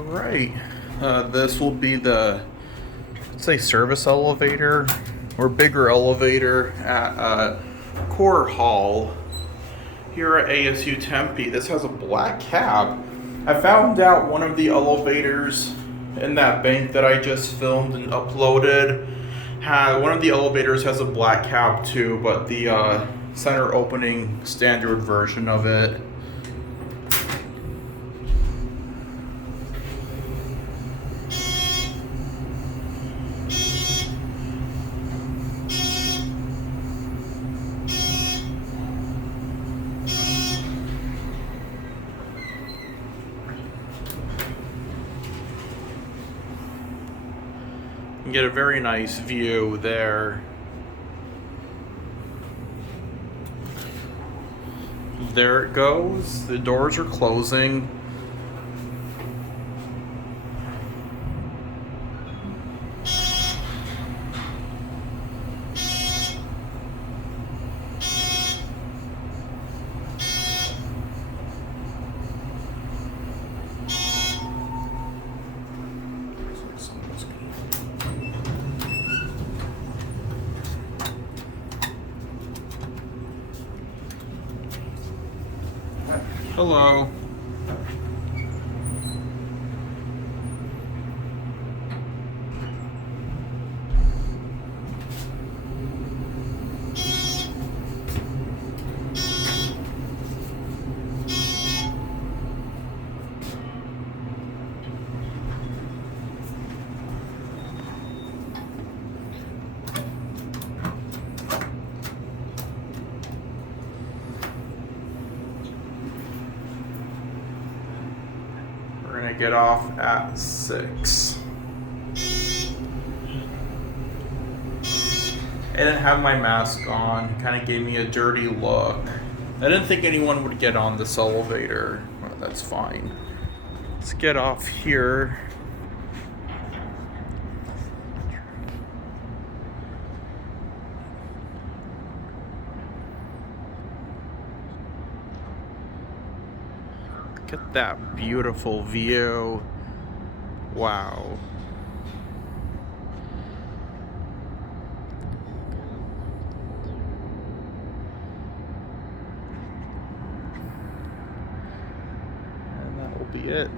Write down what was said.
Alright, this will be the, let's say, service elevator or bigger elevator at Coor Hall here at ASU Tempe. This has a black cab. I found out one of the elevators in that bank that I just filmed and uploaded one of the elevators has a black cab too, but the center opening standard version of it. You get a very nice view there. There it goes. The doors are closing. Hello. We're gonna get off at 6. I didn't have my mask on, kind of gave me a dirty look. I didn't think anyone would get on this elevator, but that's fine. Let's get off here. Look at that beautiful view. Wow. And that will be it.